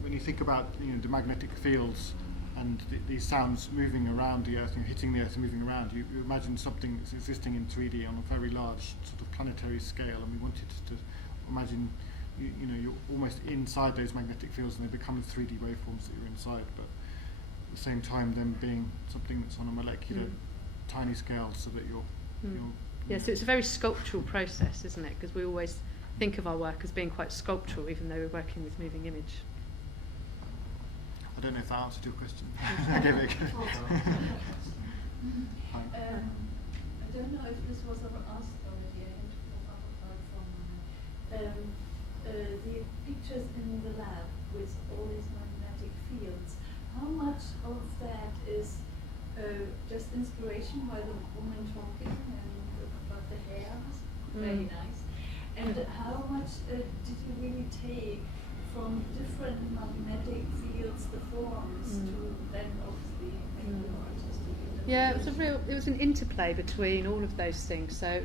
When you think about the magnetic fields, and these sounds moving around the Earth, hitting the Earth and moving around. You imagine something that's existing in 3D on a very large sort of planetary scale, and we wanted to imagine you're almost inside those magnetic fields, and they become the 3D waveforms that you're inside, but at the same time them being something that's on a molecular tiny scale, so that you're yeah, so it's a very sculptural process, isn't it? Because we always think of our work as being quite sculptural, even though we're working with moving image. I don't know if that answered your question. I gave it a go. I don't know if this was ever asked already. I had to pop up from the pictures in the lab with all these magnetic fields. How much of that is just inspiration by the woman talking and about the hair? Very nice. And how much did you really take from different magnetic fields, the forms, to then obviously make the artistic? Yeah, it was an interplay between all of those things. So it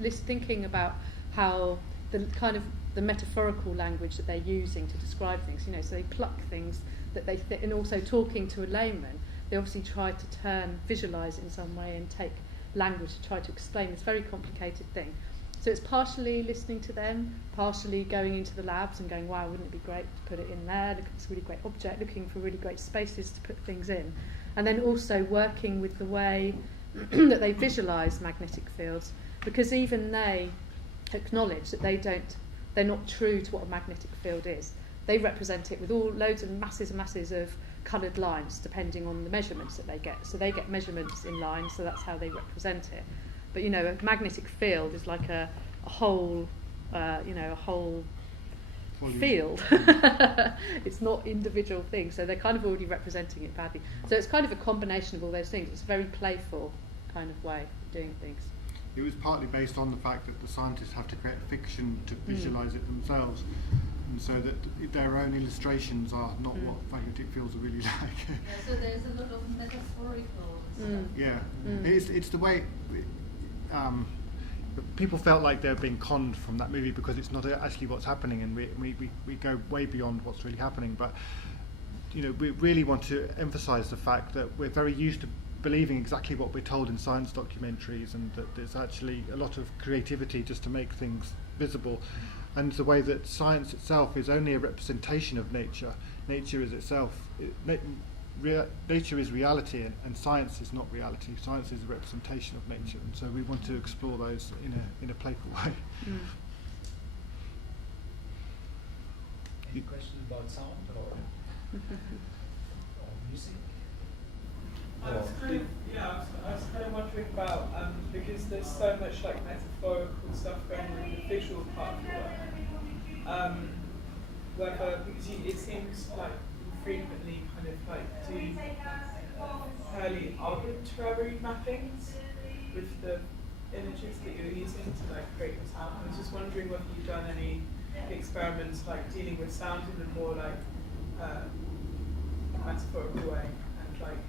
was thinking about how the kind of the metaphorical language that they're using to describe things. So they pluck things that they and also talking to a layman, they obviously try to visualize it in some way and take language to try to explain this very complicated thing. So it's partially listening to them, partially going into the labs and going, wow, wouldn't it be great to put it in there? Look at this really great object, looking for really great spaces to put things in. And then also working with the way that they visualise magnetic fields, because even they acknowledge that they're not true to what a magnetic field is. They represent it with loads of masses and masses of coloured lines, depending on the measurements that they get. So they get measurements in lines, so that's how they represent it. But a magnetic field is like a whole field. It's not individual things, so they're kind of already representing it badly. So it's kind of a combination of all those things. It's a very playful kind of way of doing things. It was partly based on the fact that the scientists have to create fiction to visualise it themselves, and so that their own illustrations are not what magnetic fields are really like. So there's a lot of metaphorical stuff. Yeah, it's the way. People felt like they were being conned from that movie because it's not actually what's happening, and we go way beyond what's really happening. But we really want to emphasise the fact that we're very used to believing exactly what we're told in science documentaries, and that there's actually a lot of creativity just to make things visible, and the way that science itself is only a representation of nature. Nature is itself. Nature is reality, and science is not reality. Science is a representation of nature, and so we want to explore those in a playful way. Any questions about sound or music? I was kind of wondering about because there's so much like metaphorical stuff going on in the visual part of the work. Whether because it seems like frequently kind of like do fairly arbitrary mappings with the images that you're using to like create the sound. I was just wondering whether you've done any experiments like dealing with sound in a more like metaphorical way, and like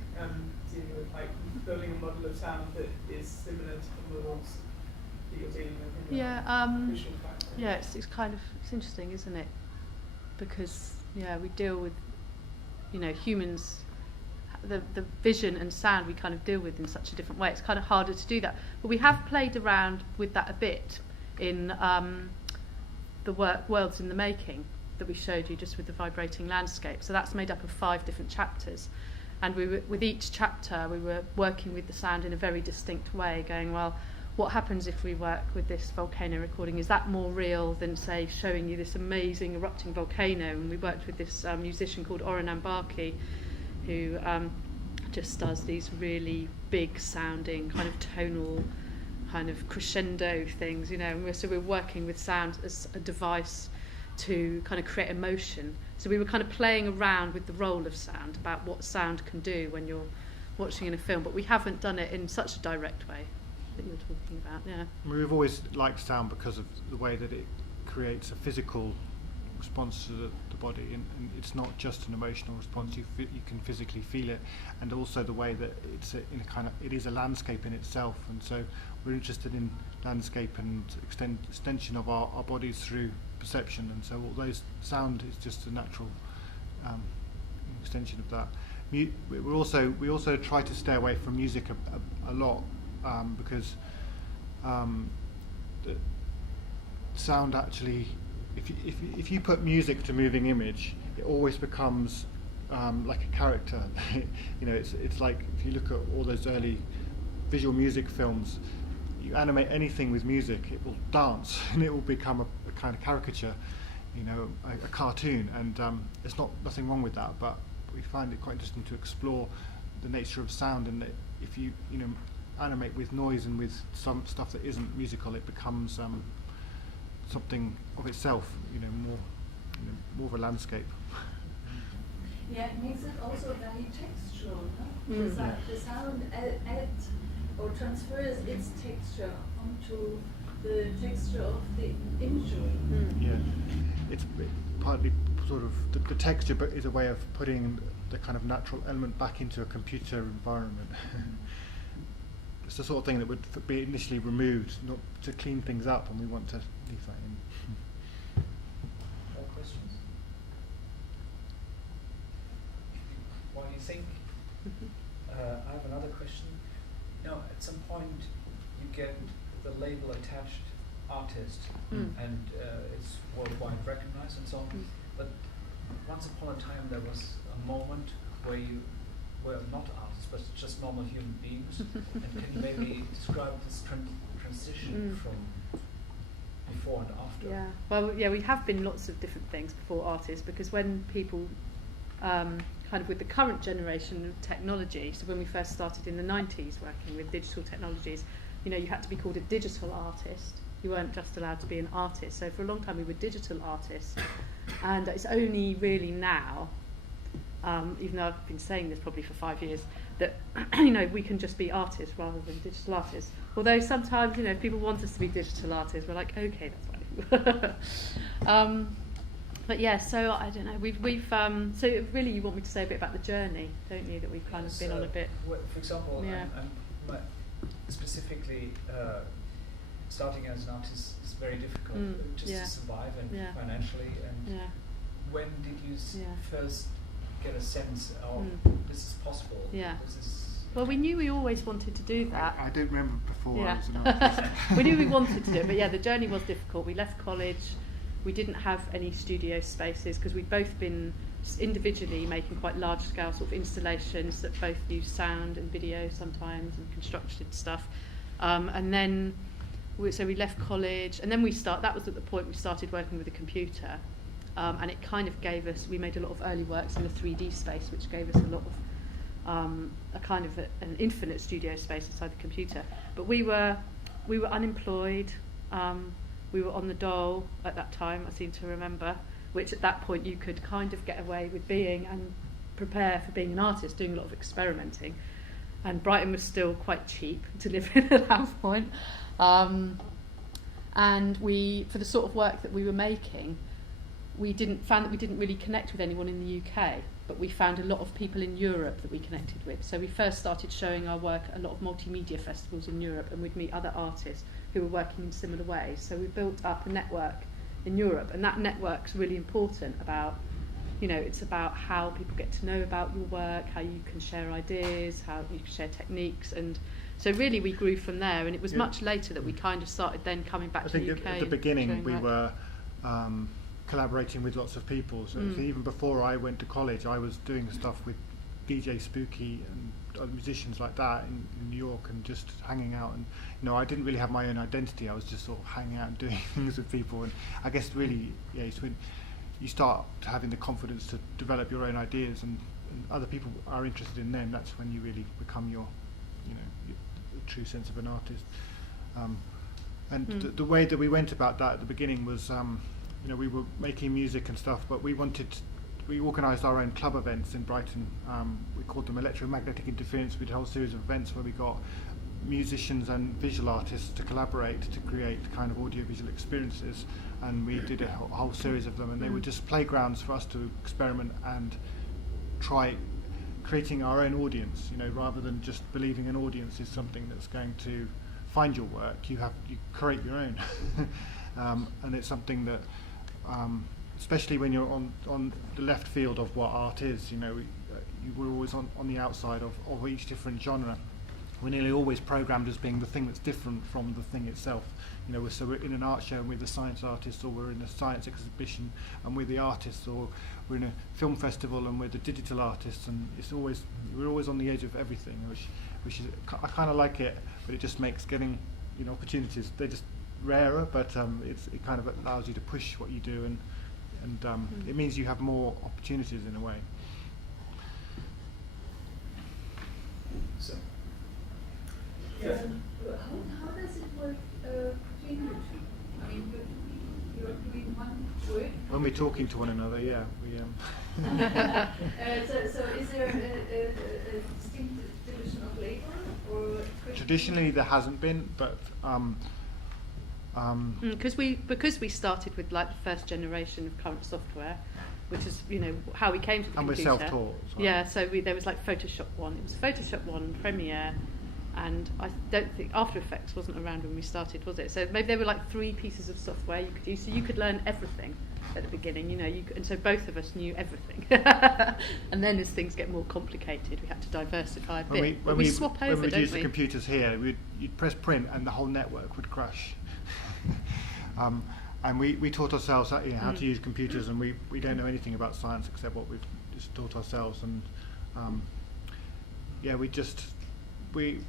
dealing with like building a model of sound that is similar to the models that you're dealing with in your visual factor. Yeah, it's interesting, isn't it? Because we deal with humans, the vision and sound we kind of deal with in such a different way. It's kind of harder to do that. But we have played around with that a bit in the work Worlds in the Making that we showed you, just with the vibrating landscape. So that's made up of 5 different chapters. And with each chapter, we were working with the sound in a very distinct way, going, well, what happens if we work with this volcano recording? Is that more real than, say, showing you this amazing erupting volcano? And we worked with this musician called Orhan Ambaki, who just does these really big sounding, kind of tonal, kind of crescendo things, And so we're working with sound as a device to kind of create emotion. So we were kind of playing around with the role of sound, about what sound can do when you're watching in a film, but we haven't done it in such a direct way that you're talking about. We've always liked sound because of the way that it creates a physical response to the body, and it's not just an emotional response. You can physically feel it, and also the way that it is a landscape in itself. And so we're interested in landscape and extension of our bodies through perception, and so all those sound is just a natural extension of that. we also try to stay away from music a lot, because the sound actually, if you put music to moving image, it always becomes like a character. You know, it's like if you look at all those early visual music films, you animate anything with music, it will dance and it will become a kind of caricature, you know, a cartoon, and there's nothing wrong with that, but we find it quite interesting to explore the nature of sound, and that if you animate with noise and with some stuff that isn't musical, it becomes something of itself, more of a landscape. Yeah, it makes it also very textural, no? The sound adds or transfers its texture onto the texture of the imagery. Yeah, it's partly sort of the texture, but is a way of putting the kind of natural element back into a computer environment. It's the sort of thing that would be initially removed, not to clean things up, and we want to leave that in. More questions? While you think, I have another question. Now, at some point, you get the label attached artist, and it's worldwide recognized and so on. But once upon a time, there was a moment where you were not artists, but just normal human beings. And can you maybe describe this transition from before and after? Yeah, well, yeah, we have been lots of different things before artists, because when people, kind of with the current generation of technology, so when we first started in the 90s working with digital technologies, you had to be called a digital artist. You weren't just allowed to be an artist. So for a long time we were digital artists, and it's only really now, even though I've been saying this probably for 5 years, that we can just be artists rather than digital artists. Although sometimes if people want us to be digital artists, we're like, okay, that's fine. But yeah, so I don't know. We've so really you want me to say a bit about the journey, don't you? That we've kind of been on a bit. For example, yeah. I'm specifically starting as an artist is very difficult just to survive and financially. And when did you first get a sense of this is possible? Yeah. This is. Well, we knew we always wanted to do that. I don't remember before I was an artist. We knew we wanted to do it, but yeah, the journey was difficult. We left college. We didn't have any studio spaces because we'd both been individually making quite large-scale sort of installations that both use sound and video sometimes and constructed stuff. And then, so we left college, and then that was at the point we started working with a computer, and it kind of gave us, we made a lot of early works in the 3D space, which gave us a lot of a kind of an infinite studio space inside the computer. But we were unemployed. We were on the dole at that time, I seem to remember, which at that point you could kind of get away with being and prepare for being an artist, doing a lot of experimenting. And Brighton was still quite cheap to live in at that point. And for the sort of work that we were making, found that we didn't really connect with anyone in the UK, but we found a lot of people in Europe that we connected with. So we first started showing our work at a lot of multimedia festivals in Europe, and we'd meet other artists who were working in similar ways. So we built up a network in Europe, and that network's really important about, it's about how people get to know about your work, how you can share ideas, how you can share techniques, and so really we grew from there, and it was much later that we kind of started then coming back to the UK. At the beginning we were collaborating with lots of people, so even before I went to college I was doing stuff with DJ Spooky and other musicians like that in New York, and just hanging out, and I didn't really have my own identity. I was just sort of hanging out and doing things with people, and I guess really it's when you start having the confidence to develop your own ideas and other people are interested in them, that's when you really become your true sense of an artist. And the way that we went about that at the beginning was we were making music and stuff, but we organised our own club events in Brighton. We called them Electromagnetic Interference. We did a whole series of events where we got musicians and visual artists to collaborate to create kind of audiovisual experiences, and we did a whole series of them, and they were just playgrounds for us to experiment and try creating our own audience, rather than just believing an audience is something that's going to find your work. You create your own. And it's something that especially when you're on the left field of what art is, we're always on the outside of each different genre. We're nearly always programmed as being the thing that's different from the thing itself. You know, we're in an art show and we're the science artists, or we're in a science exhibition and we're the artists, or we're in a film festival and we're the digital artists, and we're always on the edge of everything, which is, I kind of like it, but it just makes getting, you know, opportunities, they're just rarer, but it kind of allows you to push what you do, and it means you have more opportunities in a way. So. How does it work between you two? I mean, you're doing one work. When we're talking to one another, yeah, we. So is there a distinct division of labor, or Traditionally, there hasn't been, but because we started with like the first generation of current software, which is, you know, how we came to the computer. And we're self-taught. So. Yeah, so there was like Photoshop 1. It was Photoshop 1, Premiere, and I don't think After Effects wasn't around when we started, was it? So maybe there were like 3 pieces of software you could use, so you could learn everything at the beginning, you know, and so both of us knew everything. And then as things get more complicated, we had to diversify a bit. When we swap over, when we'd don't use we? the computers here, you'd press print and the whole network would crash. And we taught ourselves how to use computers, and we don't know anything about science except what we've just taught ourselves. And we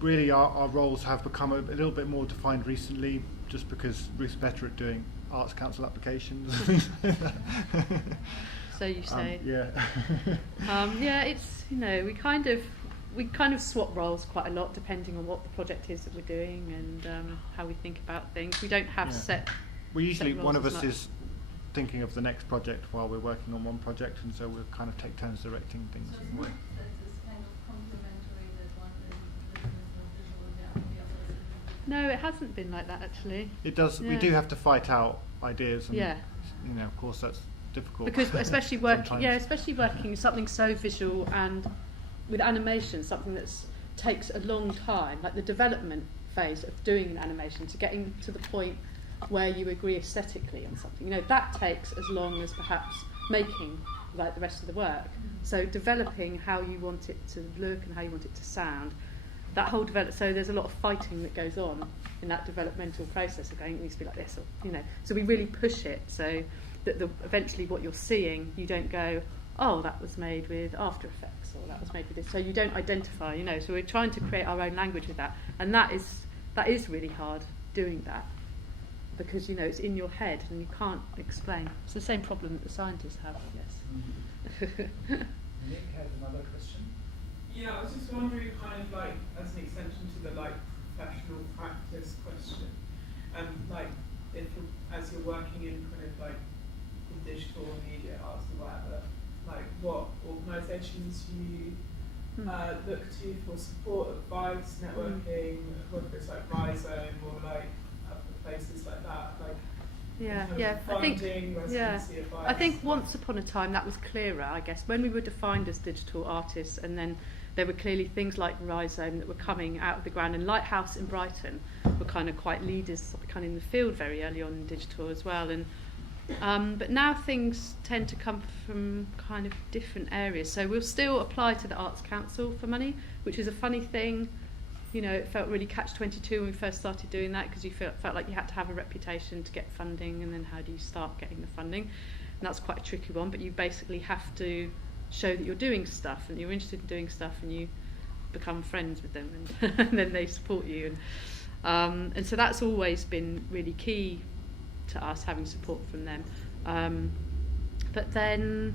really our roles have become a little bit more defined recently, just because Ruth's better at doing Arts Council applications. So you say. Yeah. Yeah, it's, you know, we kind of swap roles quite a lot depending on what the project is that we're doing, and how we think about things. We don't have set. We usually, set one of roles us is thinking of the next project while we're working on one project, and so we'll kind of take turns directing things. So it's kind of complementary that one is visual and the other is. No, it hasn't been like that actually. It does. Yeah. We do have to fight out ideas, and Yeah. you know, of course, that's difficult. Because especially working, sometimes. especially working something so visual and with animation, something that takes a long time, like the development phase of doing an animation to getting to the point where you agree aesthetically on something. You know, that takes as long as perhaps making like the rest of the work. So developing how you want it to look and how you want it to sound, that whole so there's a lot of fighting that goes on in that developmental process of going, it needs to be like this, or, you know. So we really push it so that eventually what you're seeing, you don't go, oh, that was made with After Effects, or that was made with this. So you don't identify, you know. So we're trying to create our own language with that, and that is really hard doing that, because, you know, it's in your head and you can't explain. It's the same problem that the scientists have, yes. Nick had another question. Yeah, I was just wondering, kind of like as an extension to the like professional practice question, like if as you're working in kind of like in digital media arts or whatever, like what organisations you look to for support, advice, networking, whether it's like Rhizome or like other places like that, like funding, residency advice. I think once upon a time that was clearer, I guess, when we were defined as digital artists, and then there were clearly things like Rhizome that were coming out of the ground, and Lighthouse in Brighton were kind of quite leaders kind of in the field very early on in digital as well. And but now things tend to come from kind of different areas. So we'll still apply to the Arts Council for money, which is a funny thing. You know, it felt really catch-22 when we first started doing that, because you felt like you had to have a reputation to get funding, and then how do you start getting the funding? And that's quite a tricky one, but you basically have to show that you're doing stuff and you're interested in doing stuff, and you become friends with them, and then they support you. And so that's always been really key to us, having support from them. But then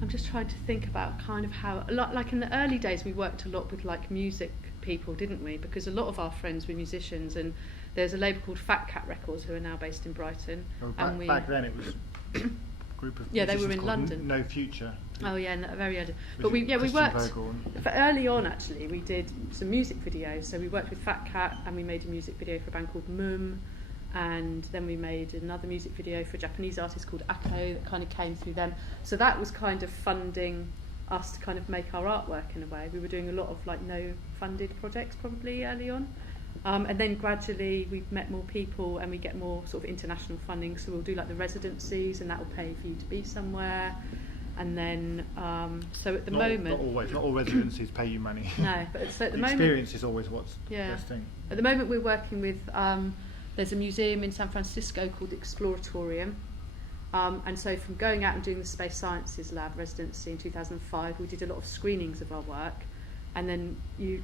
I'm just trying to think about kind of how, like in the early days we worked a lot with like music people, didn't we? Because a lot of our friends were musicians, and there's a label called Fat Cat Records who are now based in Brighton. Well, back then it was a group of they were in called London. No Future. Oh yeah, very early. But we worked for early on. Actually, we did some music videos. So we worked with Fat Cat, and we made a music video for a band called Mum, and then we made another music video for a Japanese artist called Ako that kind of came through them. So that was kind of funding us to kind of make our artwork in a way. We were doing a lot of like no funded projects probably early on. And then gradually we've met more people and we get more sort of international funding, so we'll do like the residencies, and that will pay for you to be somewhere. And then, so at the not moment... Not all residencies pay you money. No, but so at the the moment... experience is always what's the best thing. At the moment we're working with, there's a museum in San Francisco called the Exploratorium. And so from going out and doing the Space Sciences Lab residency in 2005, we did a lot of screenings of our work. And then you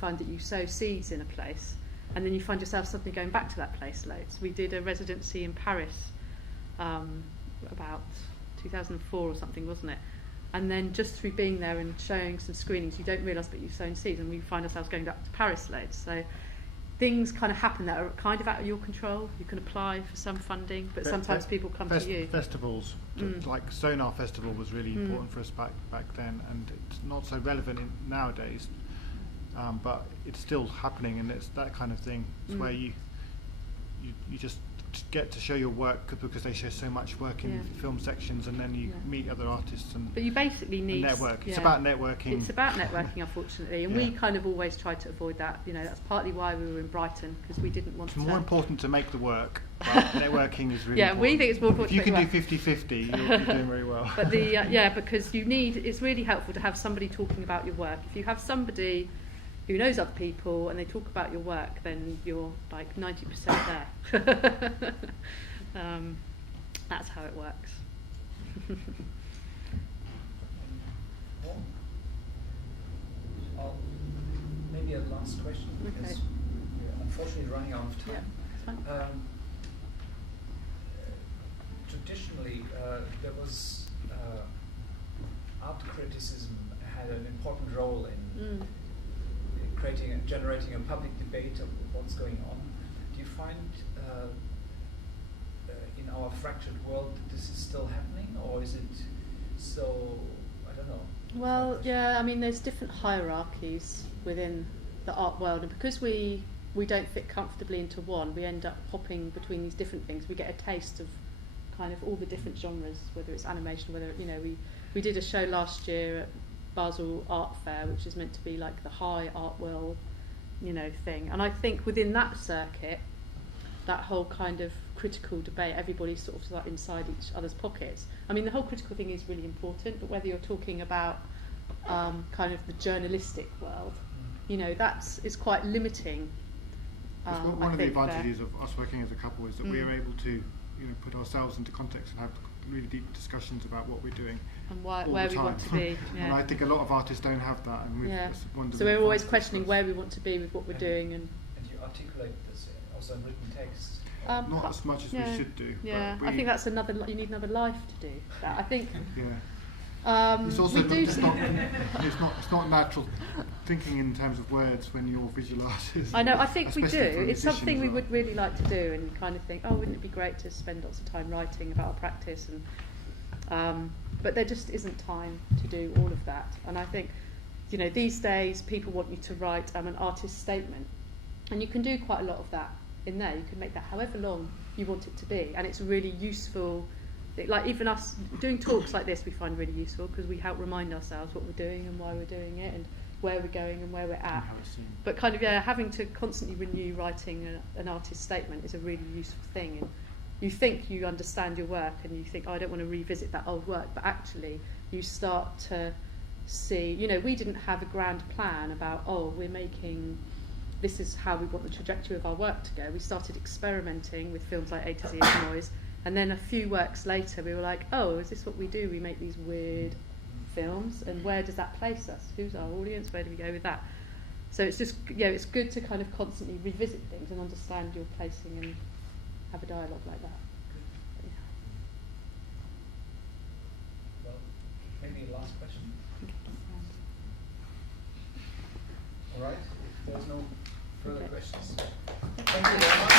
find that you sow seeds in a place, and then you find yourself suddenly going back to that place loads. We did a residency in Paris about 2004 or something, wasn't it? And then just through being there and showing some screenings, you don't realise that you've sown seeds, and we find ourselves going back to Paris loads. So things kind of happen that are kind of out of your control. You can apply for some funding, but sometimes people come to you. Festivals, like Sonar Festival was really important for us back then, and it's not so relevant nowadays, but it's still happening, and it's that kind of thing. It's where you just get to show your work because they show so much work in film sections, and then you meet other artists. But you basically need network. It's about networking. It's about networking, unfortunately, and we kind of always try to avoid that. You know, that's partly why we were in Brighton, because we didn't want to. It's more important to make the work, but networking is really important. We think it's more important. If you can do 50-50, you're doing very well. But because it's really helpful to have somebody talking about your work. If you have somebody who knows other people and they talk about your work, then you're like 90% there. That's how it works. Maybe a last question, because we're unfortunately running out of time. Traditionally, there was art criticism had an important role in creating and generating a public debate of what's going on. Do you find in our fractured world that this is still happening, or is it so, I don't know? Well, yeah, I mean, there's different hierarchies within the art world, and because we don't fit comfortably into one, we end up hopping between these different things. We get a taste of kind of all the different genres, whether it's animation, whether, you know, we did a show last year at Basel Art Fair, which is meant to be like the high art world, you know, thing. And I think within that circuit, that whole kind of critical debate, everybody's sort of like inside each other's pockets. I mean, the whole critical thing is really important, but whether you're talking about kind of the journalistic world, you know, it's quite limiting. One of the advantages of us working as a couple is that we are able to, you know, put ourselves into context and have really deep discussions about what we're doing and where we want to be. Yeah. And I think a lot of artists don't have that, and so we're always questioning where we want to be with what we're doing. And you articulate this also in written text. Not as much as we should do. Yeah, I think that's you need another life to do that. I think. It's also it's not natural thinking in terms of words when you're visual artists. I know. I think we do. It's something we would really like to do, and kind of think, oh, wouldn't it be great to spend lots of time writing about our practice? And but there just isn't time to do all of that. And I think, you know, these days people want you to write an artist statement, and you can do quite a lot of that in there. You can make that however long you want it to be, and it's really useful. Like even us doing talks like this, we find really useful because we help remind ourselves what we're doing and why we're doing it and where we're going and where we're at. But kind of having to constantly renew writing an artist statement is a really useful thing. And you think you understand your work and you think, oh, I don't want to revisit that old work, but actually you start to see, you know, we didn't have a grand plan about, oh, this is how we want the trajectory of our work to go. We started experimenting with films like A to Z of Noise. And then a few works later, we were like, oh, is this what we do? We make these weird films, and where does that place us? Who's our audience? Where do we go with that? So it's just, it's good to kind of constantly revisit things and understand your placing and have a dialogue like that. Well, maybe last question. All right, if there's no further questions. Thank you very much.